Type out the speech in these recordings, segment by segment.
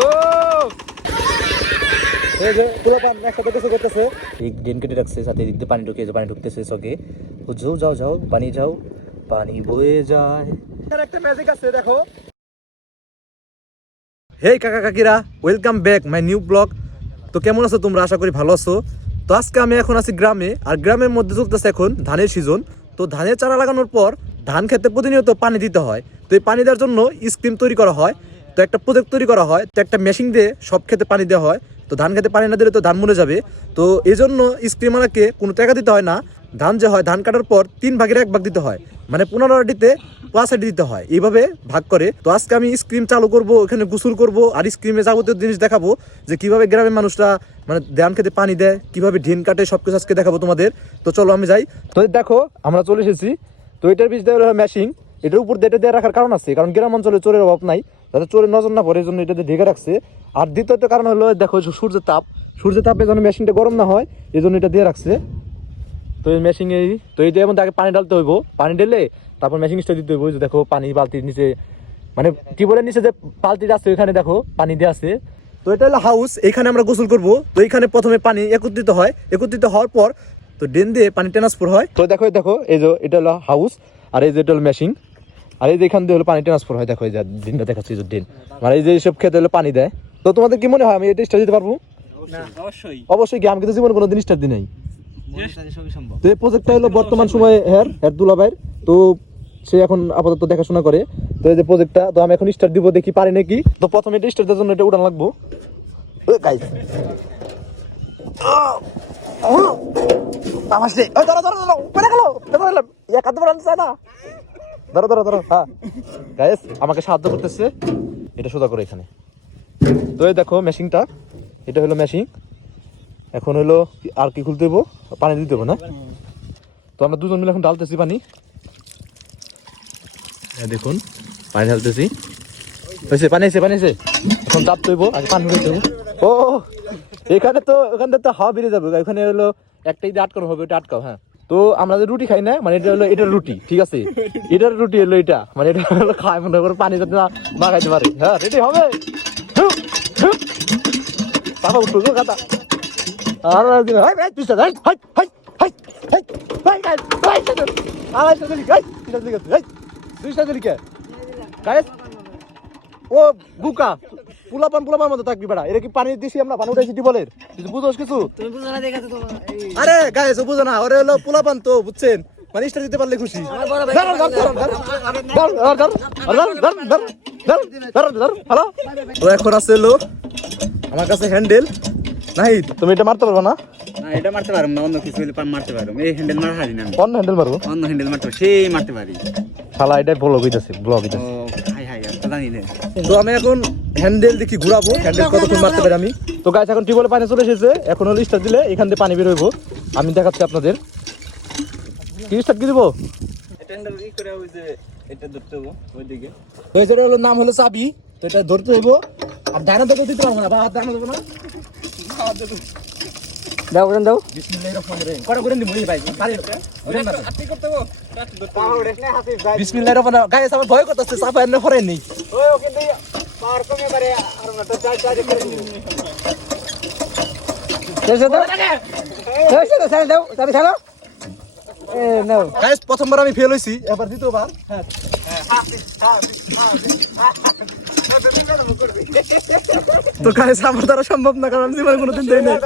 ও এই যে পোলাপান একসাথে কিছু করতেছে, এই ড্রেন কেটে রাখছে, সাথে এদিক দিয়ে পানি ঢুকে, পানি ঢুকতেছে চকে। যাও যাও যাও, পানি যাও, পানি বয়ে যায়। একটা ম্যাজিক আছে দেখো। হেই কাকা কাকিরা, welcome back my new blog. তো কেমন আছো তোমরা? আশা করি ভালো আছো। তো আজকে আমি এখন আছি গ্রামে, আর গ্রামের মধ্যে চলতেছে এখন ধানের সিজন। তো ধানের চারা লাগানোর পর ধান খেতে প্রতিনিয়ত পানি দিতে হয়। তো এই পানি দেওয়ার জন্য স্কিম তৈরি করা হয়, তো একটা প্রজেক্ট তৈরি করা হয়, তো একটা মেশিন দিয়ে সব খেতে পানি দেওয়া হয়। তো ধান খেতে পানি না দিলে তো ধান মরে যাবে। তো এই জন্য স্কিমারকে কোনো টাকা দিতে হয় না। ধান যে হয়, ধান কাটার পর 3 ভাগের 1 ভাগ দিতে হয়, মানে 15টিতে 5 দিতে হয়, এইভাবে ভাগ করে। তো আজকে আমি স্ক্রিম চালু করব, ওখানে গোসল করব, আর স্ক্রিমে যাবতীয় জিনিস দেখাবো যে কিভাবে গ্রামের মানুষরা মানে ধান খেতে পানি দেয়, কিভাবে ঢিন কাটে, সবকিছু আজকে দেখাবো তোমাদের। তো চলো আমি যাই। তো দেখো আমরা চলে এসেছি। তো এটার বীজ দেওয়া মেশিন, এটার উপর দিয়ে এটা দিয়ে রাখার কারণ আছে, কারণ গ্রাম অঞ্চলে চোরের অভাব নাই, যাতে চোরের নজর না পড়ে, এই জন্য এটা ঢেকে রাখছে। আর দ্বিতীয়ত কারণ হলো দেখো সূর্যের তাপে যেন মেশিনটা গরম না হয়, এই জন্য এটা দিয়ে রাখছে। তো এই মেশিন তো এইটা মধ্যে আগে পানি ঢালতে হইব, পানি ঢেলে তারপর মেশিন স্টার্ট দিতে হইব। দেখো পানি বালতির নিচে, মানে টিউবওয়েলের নিচে যে বালতি আছে ওখানে দেখো পানি দেওয়া আছে। তো এটা হলো হাউস, এইখানে আমরা গোসল করব। তো এইখানে প্রথমে পানি একত্রিত হয়, একত্রিত হওয়ার পর তো ড্রেন দিয়ে পানি ট্রান্সফার হয়। তো দেখো এই যে এটা হলো হাউস, আর এই যে এটা হলো মেশিন, আর এই যে এখান দিয়ে হলো পানি ট্রান্সফার হয়। দেখো এই যে ড্রেনটা দেখাচ্ছি, এই যে ড্রেন, মানে এই যে সব খেতে হলো পানি দেয়। তো তোমাদের কি মনে হয় আমি এটা স্টার্ট দিতে পারবো? অবশ্যই কি, আমি কিন্তু জীবনে কোনো দিন স্টার্ট দিই নাই। তো এই প্রজেক্টটা হলো বর্তমান সময়ে দুলাভাইয়ের, তো সে এখন আপাতত দেখাশোনা করে। তো এই যে প্রজেক্টটা, তো আমি এখন স্টার্ট দিব, দেখি পারে নাকি। তো প্রথমে এটা স্টার্ট দেওয়ার জন্য এটা উড়ান লাগবো। আমাকে সাহায্য করতেছে এটা সোজা করে এখানে। তো এই দেখো মেশিনটা, এটা হলো মেশিন। এখন হলো আর কি খুলতে দেবো, পানি দিতে দেবো না। তো আমরা দুজন মিলে এখন ঢালতেছি পানি, দেখুন পানি ঢালতেছি। হয়েছে, পানি এসে এখন চাপ তৈব, আগে পানি উঠে দেবো। ও এখানে তো ওখান থেকে তো হাওয়া বেরিয়ে যাবে, এখানে হলো একটা ঈদে আটকানো হবে, এটা আটকাও। হ্যাঁ, তো আমরা যে রুটি খাই না, মানে এটা হলো এটার রুটি, ঠিক আছে, এটার রুটি হলো এটা, মানে এটা হলো খায় মনে করে পানি যাতে না খাইতে পারে। হ্যাঁ রেডি হবে। বাবা উঠবো কথা আর ও বুকা পুলাপান মতো থাকবি বেড়া। এরা কি পানি দিছি আমরা, পানি উঠাইছি টিউবওয়েলের, কিছু বুঝোস কিছু? আরে গাইস ও বুঝো না, ওরে হলো পুলাপান, তো বুঝছেন, মানে স্টার দিতে পারলে খুশি। তো এখন আছে হলো আমার কাছে হ্যান্ডেল নাই, তুমি এটা মারতে পারবো না? না এটা মারতে পারবো না, অন্য কিছু হলে মারতে পারবো। এই হ্যান্ডেল মারা হারি না, অন্য হ্যান্ডেল মারবো, অন্য হ্যান্ডেল মারতে পারি, সেই মারতে পারি। শালা এটা ব্লগ হইতাছে। ও হাই হাই আর তো জানি না। তো আমি এখন হ্যান্ডেল দেখি ঘুরাবো, হ্যান্ডেল কতক্ষণ মারতে পারি আমি। তো গাইস এখন টিউবওয়েলে পানি চলে এসেছে, এখন হলো স্টার্ট দিলে এখান থেকে পানি বের হইব। আমি দেখাচ্ছি আপনাদের কি স্টার্ট কি দিব। এটা হ্যান্ডেল ই করে ওই যে এটা ধরতে হবে ওইদিকে। তো এই হলো নাম হলো চাবি, তো এটা ধরতে হইব। আর ডানা তো দিতে পারবো না, বাবা ডানা দেবো না। দাও ওরেন দাও। বিসমিল্লাহির রহমানির রহিম কটা করে নিবি ভাই, পারি না আতি করতে হবে। পাওয়ার রেখনে হাসি ভাই। বিসমিল্লাহির রহমানির রহিম। গাইস আমার ভয় করতেছে, চাপা এনে হরাই নেই। ওই ওকে দেই পাওয়ার কমে পারে আর না তো চাই চাই করে দিই। শেষ দাও শেষ দাও চাবি ছাড়ো। এ নাও গাইস প্রথমবার আমি ফেল হইছি, এবার দ্বিতীয়বার। হ্যাঁ তো গাইস আমার দ্বারা সম্ভব না, কারণ জীবনে কোনোদিন দেই নাই।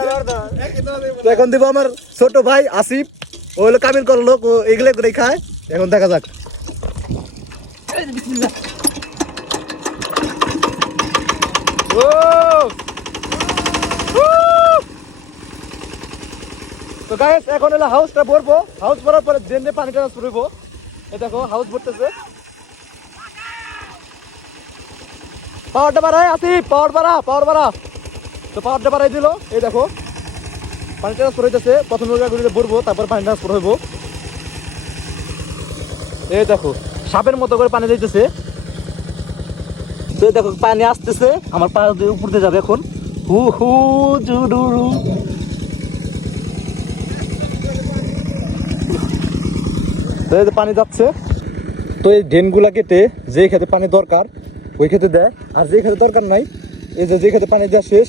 তো এখন দিব আমার ছোট ভাই আসিফ, ও হলো কামিল করার লোক, ও এগুলো করে খায়। এখন দেখা যাক। তো গাইস এখন হলো হাউসটা ভরবো, হাউস ভরার পরে ড্রেনে পানি ট্রান্সফার হইব। এই দেখো হাউস ভরতেছে, পাওয়ারটা বাড়ায় আসিফ, পাওয়ার বাড়া। তো পাওয়ারটা বাড়াই দিল, এই দেখো পানি ট্রান্সফার হইতেছে। প্রথমে ঘুরে ভরবো, তারপর পানি ট্রান্সফার হইব। এই দেখো সাপের মতো করে পানি যাইতেছে। তো দেখো পানি আসতেছে, আমার পা দিয়ে উপর দিয়ে যাবে এখন। হু হু জুডুরু। তো এই যে পানি যাচ্ছে। তো এই ড্রেনগুলা কেটে যে খেতে পানি দরকার ওই খেতে দেয়, আর যে খেতে দরকার নাই এই যে খেতে পানি দেওয়া শেষ,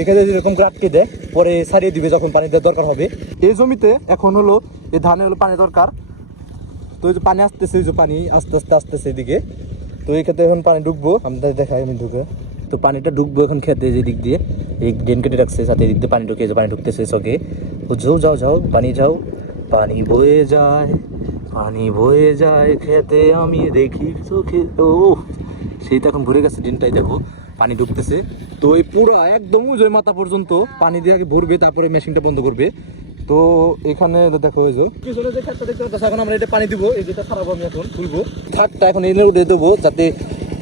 এখানে যেরকম আটকে দেয়, পরে ছাড়িয়ে দিবে যখন পানি দেওয়ার দরকার হবে। এই জমিতে এখন হলো এই ধানে হলো পানি দরকার। তো এই যে পানি আসতেছে, এই যে পানি আস্তে আস্তে আসতেছে এদিকে। তো এই ক্ষেত্রে এখন পানি ঢুকবো, আমাদের দেখাই আমি ঢুকে। তো পানিটা ঢুকবো এখন খেতে, যে দিক দিয়ে এই ড্রেন কেটে রাখছে, সাথে এদিক দিয়ে পানি ঢুকে, যে পানি ঢুকতেছে চকে। ও যাও যাও যাও, পানি যাও, পানি বয়ে যায়, পানি বয়ে যায় খেতে, আমি দেখি চোখে। ও সেইটা এখন ভরে গেছে ড্রেনটাই, দেখো পানি ঢুকতেছে। তো এই পুরো একদম উজোর মাথা পর্যন্ত পানি দিয়ে আগে ভরবে, তারপরে মেশিনটা বন্ধ করবে। তো এখানে দেখো এই যে পিছনে যে ক্ষেতটা দেখতে পাচ্ছ, এখন আমরা এটা পানি দিব, এই যেটা ছাড়াবো আমি এখন খুলবো থাকটা, এখন এনে উঠে দেবো যাতে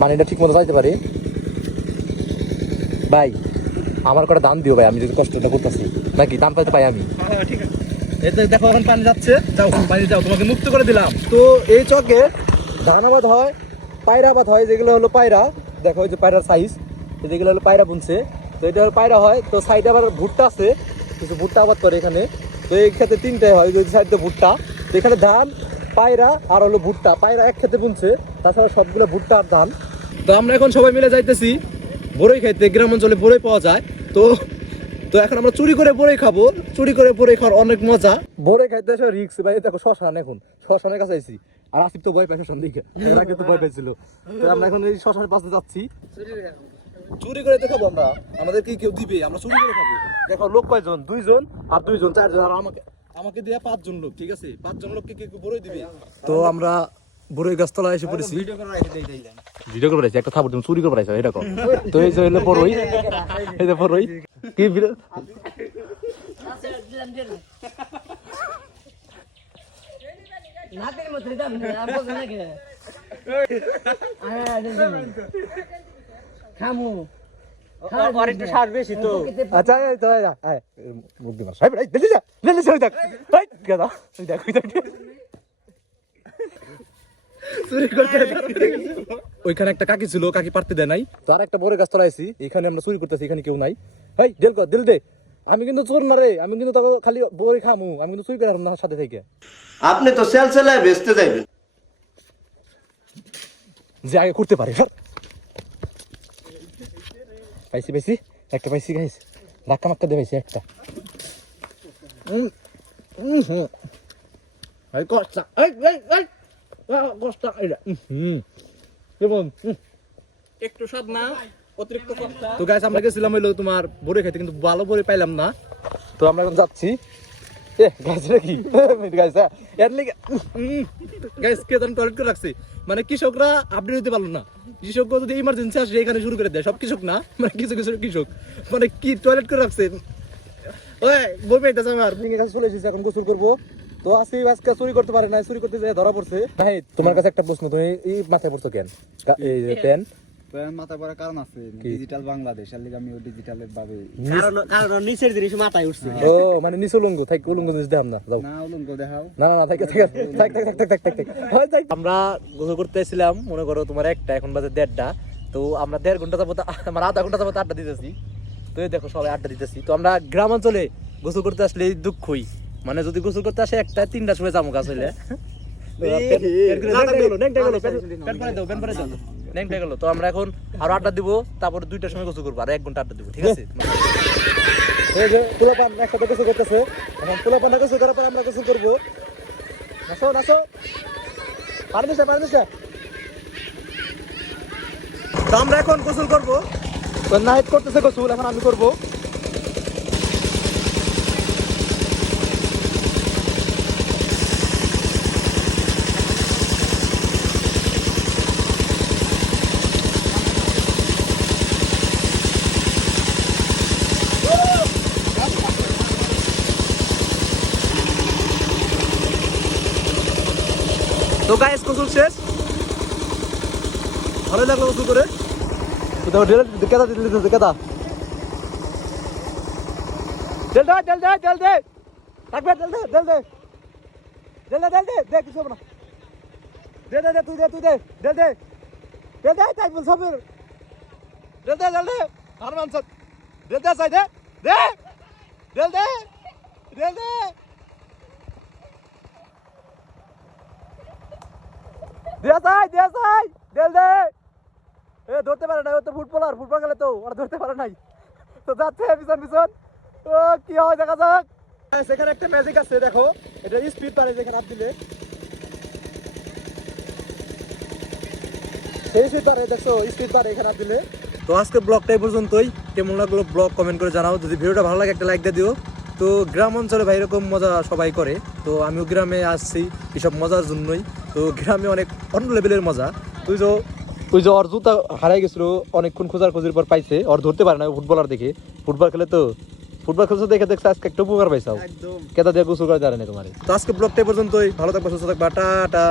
পানিটা ঠিক মতো যাইতে পারে। ভাই আমার কটা দাম দিও ভাই, আমি যদি কষ্টটা করতেছি, নাকি দাম পাইতে পাই আমি? ঠিক আছে, এতে দেখো এখন পানি যাচ্ছে, যাও পানি যাও, তোমাকে মুক্ত করে দিলাম। তো এই চকে ধান আবাদ হয়, পায়রা আবাদ হয়, যেগুলো হলো পায়রা, দেখো এই যে পায়রার সাইজ, যেগুলো হলো পায়রা বুনছে। তো এটা হলো পায়রা হয়। তো সাইডে আবার ভুট্টা আছে, কিছু ভুট্টা আবাদ করে এখানে। তো এই ক্ষেত্রে তিনটাই হয়, যদি সাইডে ভুট্টা। তো এখানে ধান, পায়রা আর হলো ভুট্টা। পায়রা এক ক্ষেত্রে বুনছে, তাছাড়া সবগুলো ভুট্টা আর ধান। তো আমরা এখন সবাই মিলে যাইতেছি বড়ই খাইতে, গ্রাম অঞ্চলে বড়ই পাওয়া যায়। তো তো এখন আমরা চুরি করে বড়ই খাবো, চুরি করে বড়ই খাওয়ার অনেক মজা। বড়ই খাইতে এসে রিক্স ভাই, দেখো শ্মশান, এখন শ্মশানের কাছে আইছি। আর আসিফ তো ভয় পাই শ্মশান দিকে, এর আগে তো ভয় পাইছিল। তো আমরা এখন এই শ্মশানের পাশে যাচ্ছি, চুরি করে তো খাবো আমরা, আমাদের কি কেউ দিবে, আমরা চুরি করে খাবো। দেখো লোক কয়জন, 2 জন আর 2 জন 4 জন, আর আমাকে দিয়ে 5 জন লোক, ঠিক আছে? 5 জন লোককে কি বড়ই দিবে? তো আমরা বড়ই গাছতলায় এসে পড়েছি। ভিডিও করে পাইছি, একটা থাপড় তুমি চুরি করে পাইছো এরকম। তো এই যে হলো বড়ই, এই যে বড়ই কি ভিডিও নাতের মধ্যে দাম না বলছ নাকি খামু আর একটু সার বেশি তো। আচ্ছা এই তো আয় মুখ দি মার সাহেব, এই দিল্লি যা, দিল্লি চলে যাক, এই গাদা তুই দেখ, চুরি করতে ওইখানে একটা কাকি ছিল, কাকি পারতে দেয় নাই। তো আর একটা বড় গাছ তলাইছি, এখানে আমরা চুরি করতেছি, এখানে কেউ নাই। এই দিল কর, দিল দে, আমি কিন্তু চোর না রে, আমি কিন্তু তোকে খালি বড়ি খামু, আমি কিন্তু চুরি করে না সাথে থেকে। আপনি তো সেল সেলায় বেচতে যাইবেন। যে আগে করতে পারে, পাইছি পাইছি একটা, পাইছি গাইস, ধাক্কা মাক্কা দিয়ে পাইছি একটা। এই কষ্ট, এই কষ্ট, এটা কেমন একটু স্বাদ না, অতিরিক্ত কষ্ট। তো গাইস আমরা গেছিলাম হইলো তোমার বড়ি খাইতে, কিন্তু ভালো বড়ি পাইলাম না। তো আমরা এখন যাচ্ছি, এ গাইস রে কি গাইস, এর লাগি গাইস কে জান টয়লেট করে রাখছে, মানে কৃষকরা আপডেট দিতে পারলো না। কৃষক যদি ইমার্জেন্সি আসে এখানে শুরু করে দেয়, সব কৃষক না, মানে কিছু কিছু কৃষক মানে কি টয়লেট করে রাখছে। ওই বই পাইতেছে আমার ভেঙে কাছে চলে এসেছে, এখন গোসল করবো। তো আসি আজকে চুরি করতে পারে না, চুরি করতে যেয়ে ধরা পড়ছে। ভাই তোমার কাছে একটা প্রশ্ন, তুমি এই মাথায় পড়ছো কেন? এই যে পেন মাথা পড়ার কারণ আছে, ডিজিটাল বাংলাদেশ, আর লিগে আমি ডিজিটালের ভাবে কারণ নিচের জিনিস মাথায় উঠছে। ও মানে নিচে উলঙ্গ থাক, উলঙ্গ জিনিস দেখাম না, যাও। না উলঙ্গ দেখাও না না না থাক থাক থাক থাক থাক থাক থাক। আমরা গোসল করতে এসেছিলাম, মনে করো তোমার একটা, এখন বাজে 1:30টা। তো আমরা 1.5 ঘন্টা যাবত, আমার আধা ঘন্টা যাবত আড্ডা দিতেছি। তো এই দেখো সবাই আড্ডা দিতেছি। তো আমরা গ্রাম অঞ্চলে গোসল করতে আসলে এই দুঃখই, মানে যদি গোসল করতে আসে 1টা 3টার সময় যাবো গাছ হইলে। তো আমরা এখন আরো আড্ডা দিব, তারপরে 2টার সময় গোসল করবো, আর 1 ঘন্টা আড্ডা দিব, ঠিক আছে? এই যে পোলাপান একসাথে গোসল করতেছে, এখন পোলাপান গোসল করার পর আমরা গোসল করবো। নাচো নাচো, পানি দিছে পানি দিছে। তো আমরা এখন গোসল করবো, তো নাইট করতেছে গোসল, এখন আমি করবো। তো গাইস গোসল শেষ, ভালো লাগলো গোসল করে। তো দেখো কেদা দিতে দিতেছে, কেদা তেল দে তেল দে তেল দে, থাকবে তেল দে তেল দে তেল দে তেল দে, দে কিছু হবে না, দে দে দে তুই দে তুই দে তেল দে তেল দে, তাই বল সবের তেল দে তেল দে, হারমান সব তেল দে, সাই দে দে তেল দে তেল দে, দিয়া সাই তেল দে, এ ধরতে পারে না, ও তো ফুটবলার, ফুটবল খেলে তো ওরা ধরতে পারে নাই। তো যাচ্ছে পিছন পিছন, ও কি হয় দেখা যাক। সেখানে একটা ম্যাজিক আছে, দেখো এটা স্পিড পারে, যেখানে হাত দিলে সেই স্পিড পারে, দেখছো স্পিড পারে এখানে হাত দিলে। তো আজকে ব্লগটা এই পর্যন্তই। কেমন লাগলো ব্লগ কমেন্ট করে জানাও। যদি ভিডিওটা ভালো লাগে একটা লাইক দিয়ে দিও। তো গ্রাম অঞ্চলে ভাই এরকম মজা সবাই করে, তো আমিও গ্রামে আসছি এসব মজার জন্যই। তো গ্রামে অনেক অন্য লেভেলের মজা। ওই যে ওর জুতা হারাই গেছিল, অনেকক্ষণ খোঁজার খুঁজির পর পাইছে। ওর ধরতে পারে না, ফুটবলার দেখে, ফুটবল খেলে তো, ফুটবল খেলছে দেখে দেখছে আজকে একটা উপকার পাইছাও, একদম কেতা দিয়ে গোসল করে জানে না তোমার। তো আজকে ব্লগটা এই পর্যন্তই। ভালো থাকবা, সুস্থ থাকবা, টাটা।